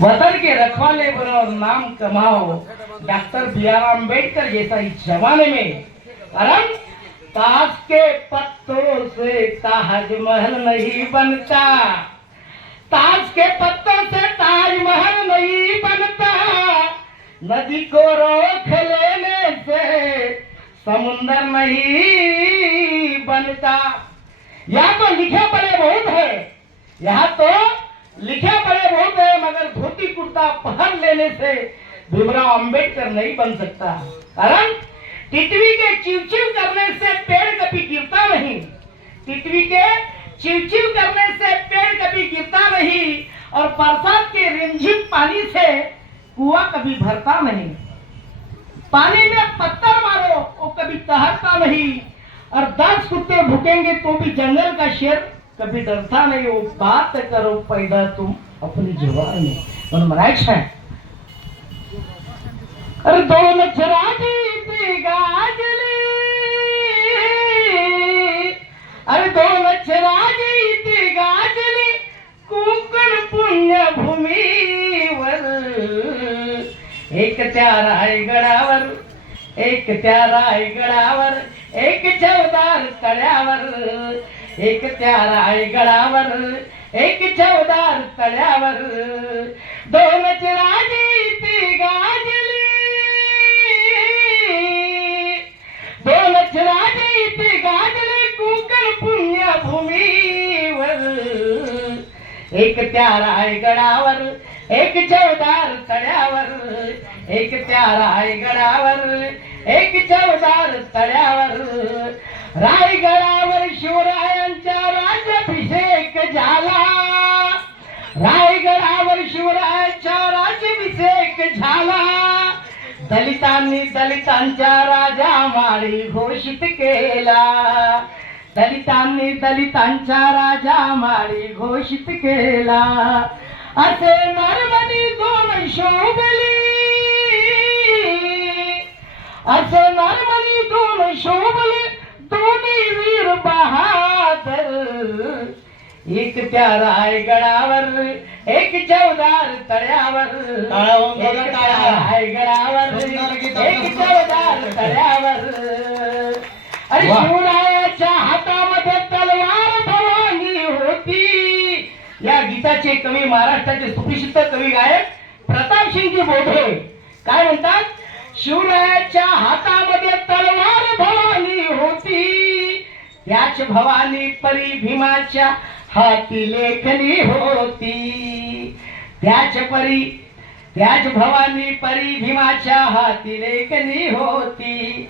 वतन के रखवाले बनो और नाम कमाओ। डॉक्टर बी आर अंबेडकर जैसा इस जमाने में। कारण ताश के पत्तों से ताजमहल नहीं बनता। ताश के पत्तों से ताजमहल नहीं बनता। नदी को रोक लेने से समुंदर नहीं बनता। यहाँ तो लिखे पड़े बहुत है। यहाँ तो लिखे पड़े बहुत है। कुर्ता पहन लेने से भीमराव अंबेडकर नहीं बन सकता। कारण, टिटवी के चिवचिव करने से पेड़ कभी गिरता नहीं। टिटवी के चिवचिव करने से पेड़ कभी गिरता नहीं और बरसात के रिमझिम पानी से कुआँ कभी भरता नहीं। पानी में पत्थर मारो, वो कभी तहरता नहीं। और दस कुत्ते भूखेंगे तो भी जंगल का शेर कभी डरता नहीं। वो बात करो, पैदा तुम। अपनी जुबान में म्हणून म्हणायचं आहे अरे दोन चराची ती गाजली अरे दोन चराची ती गाजली कोकण पुण्यभूमीवर. एक त्या रायगडावर एक त्या रायगडावर एक चौदार तळ्यावर. एक त्या रायगडावर एक चौदार तळ्यावर दोन राजी ती गाजली. दोन राजी ती गाजली कुकर पुण्यभूमीवर एक त्या रायगडावर एक चौदार तळ्यावर एक त्या रायगडावर एक चौदार तळ्यावर. रायगडावर शिवरायांचा राज्याभिषेक झाला. रायगडावर शिवरायांचा झाला. दलितांनी दलितांच्या राजा माळी घोषित केला. दलितांनी दलितांच्या राजा माळी घोषित केला. असे नर्मदी दोन शोभली. असे नर्मदी दोन शोभले दोन्ही वीर बहादर. एक त्या रायगडावर एक चौदार तळ्यावर. रायगडावर एक चौदार तळ्यावर. अरे. शिवरायाच्या हातामध्ये तलवार भवानी होती. या गीताचे कवी महाराष्ट्राचे सुप्रसिद्ध कवी गायक प्रतापसिंगजी बोधे. काय म्हणतात? शिवरायाच्या हातामध्ये तलवार भवानी होती. त्याच भवानी परी भीमाच्या हाती लेखनी होती. त्याच परी त्याच भवानी परी भीमाच्या हाती लेखनी होती.